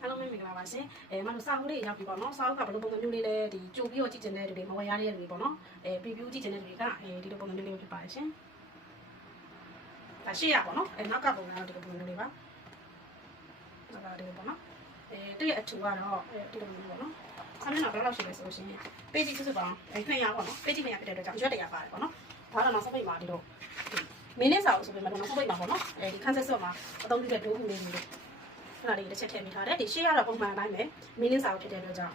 အားလုံးမင်္ဂလာပါရှင်မတို့စာအုပ်လေးရောက်ပြီပေါ့နော်စာအုပ်ကဘယ်လိုပုံစံမျိုးလေးလဲဒီကြိုပြီးတော့ကြည့်ချင်တဲ့လူတွေမဝယ်ရတဲ့လူတွေပေါ့နော်preview ကြည့်ချင်တဲ့လူတွေကဒီလိုပုံစံမျိုးလေးဖြစ်ပါတယ်ရှင်ဒါရှေ့ရပေါ့နော်နောက်ကပုံစံတော့ဒီလိုပုံစံလေးပါဒါကဒီလိုပေါ့နော်သူ့ရဲ့အထူကတော့ဒီလိုမျိုးပေါ့နော်ဆမ်းမျက်နှာဘယ်လောက်ရှိလဲဆိုလို့ရှိရင် page စုစုပေါင်း200ပေါ့နော် page 200ဖြစ်တဲ့အတွက်ကြောင့်ရွက်100ပါတယ်ပေါ့နော်ဒါတော့နောက်ဆုံးပိတ်မှာဒီလိုမင်းနဲ့စာအုပ်ဆိုပြီးမှနောက်ဆုံးပိတ်မှာပေါ့နော်ဒီခန်းဆက်ဆော့မှာအသုံးပြုတဲ့ဒိုးခုလေးတွေအဲ့ဒါလေးတစ်ချက်ထည့်မိထားတယ်ဒီရှေ့ကတော့ပုံမှန်အတိုင်းပဲမင်းနဲ့စာအုပ်ဖြစ်တဲ့အတွက်ကြောင့်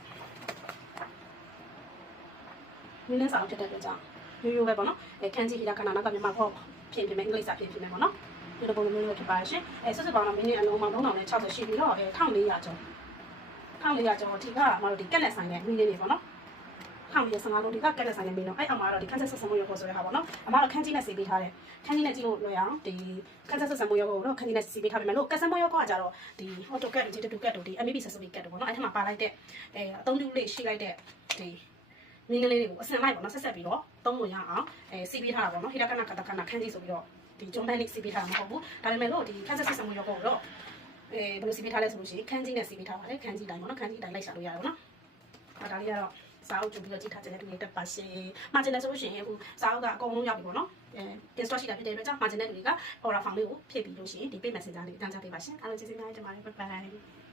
မင်းနဲ့စာအုပ်ဖြစ်တဲ့အတွက်ကြောင့်ရိုးရိုးပဲပေါ့နော်ခန်းကြီးဒီကနာနာကမြန်မာပေါ့ဖြစ်ဖြစ်မယ်အင်္ဂလိပ်စာဖြစ်ဖြစ်မယ်ပေါ့နော်ဒီလိုပုံမျိုးလေးဖြစ်ပါရှင်စုစုပေါင်းတော့မင်းနဲ့အလုံးပေါင်း3060ရှိပြီးတော့1400ကျော်1400ကျော်ဒီကမတို့ဒီကက်လက်ဆိုင်နဲ့မင်းလေးတွေပေါ့နော်1415လုံးဒီကကက်လက်ဆိုင်နဲ့မင်းတော့အဲ့အမှားတော့ဒီခန်းဆက်ဆက်ဆံမှုရောဆိုရဟာပေါ့နော်အမှားတော့ခန်းကြီးနဲ့စီပေးထားတယ်ခန်းကြီးနဲ့ကြည့်လို့လွယ်အောင်ဒီခန်းဆက်ဆက်ဆံမှုရောတော့ခန်းကြီးနဲ့စီပေးထားပေမဲ့လို့ကက်ဆန်မှုရောကကြတော့ဒီ AutoCAD ဒီ AutoCAD တို့ဒီ MAP Accessory CAD တို့ပေါ့နော်အဲ့ထက်မှာပါလိုက်တဲ့အသုံးပြုလေးရှိလိုက်တဲ့ဒီမင်းလေးတွေကိုအစင်လိုက်ပေါ့နော်ဆက်ပြီးတော့သုံးလို့ရအောင်စီပေးထားတာပေါ့နော်ဟိတကနကတကနခန်းကြီးဆိုပြီးတော့ဒီဂျွန်ဘန်လေးစီပေးထားတာမဟုတ်ဘူးဒါပေမဲ့လို့ဒီခန်းဆက်ဆက်ဆံမှုရောတော့ဘယ်လိုစီပေးထားလဲဆိုလို့ရှိရင်ခန်းကြီးနဲ့စီပေးထားပါတယ်ခန်းကြီးတိုင်းပေါ့နော်ခန်းကြီးတိုင်းလိုက်ရှာလို့ရတယ်ပေါ့နော်ဒါလေးကတော့စာအုပ်ကြည့်ပြီးတော့ကြည့်ထားတဲ့တူတွေတက်ပါရှင်မှာကျင်တယ်ဆိုလို့ရှိရင်အခုစာအုပ်ကအကုန်လုံးရောက်ပြီပေါ့နော်install ရှိတာဖြစ်တဲ့အတွက်ကြောင့်မှာကျင်တဲ့တူတွေက order form လေးကိုဖြည့်ပြီးလို့ရှိရင်ဒီ page messenger လေးအတန်းချပေးပါရှင်အားလုံးကျေးဇူးများတင်ပါတယ် bye bye